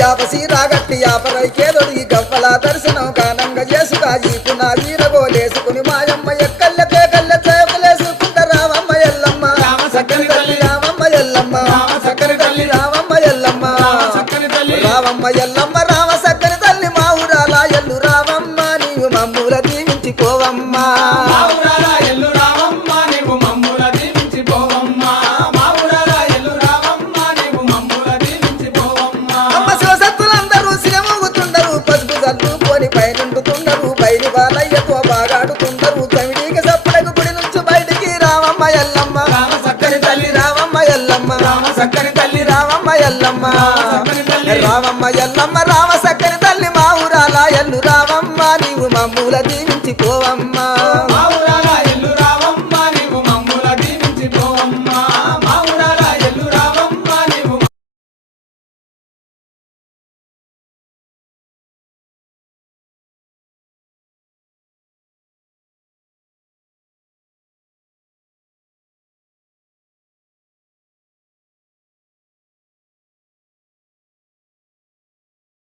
యాపసి రాగట్టి యాపరైకేదొడి గవ్వల దర్శనం కానంగా చేసుగా ఈపు నా వీరగోలేసుకుని మాయమ్మ ఎక్కల్లకే కళ్ళ చేపలేసుకుంట రావమ్మ ఎల్లమ్మ చక్కని తల్లి రావమ్మ ఎల్లమ్మ చక్కని తల్లి రావమ్మ ఎల్లమ్మ చక్కని తల్లి రావమ్మ ఎల్లమ్మ రామ సక్కని తల్లి మా ఊరాల ఎల్లు రావమ్మ నీవు మమ్ముల దీవించిపోవమ్మా మా ఊరాల ఎల్లు రావమ్మ నీవు మమ్ముల దీవించిపోవమ్మా మా ఊరాల ఎల్లు రావమ్మ నీవు మమ్ముల దీవించిపోవమ్మా అమ్మ శివసత్తులందరూ సిరమూగుతుండరు పసుపు చల్లుకొని పైనుండుతుండరు బయలు బాలయ్యతో బాగాడుతుండరు చవిడికి సప్పుడకు గుడి నుంచి బయటికి రావమ్మ ఎల్లమ్మ రామ చక్కని తల్లి రావమ్మ ఎల్లమ్మ రామ చక్కని తల్లి రావమ్మ ఎల్లమ్మ చక్కని తల్లి రావమ్మ ఎల్లమ్మ రామ సక్కని తల్లి మా ఊరాల ఎల్లు రావమ్మ నీవు మమ్ముల దీవించిపోవమ్మా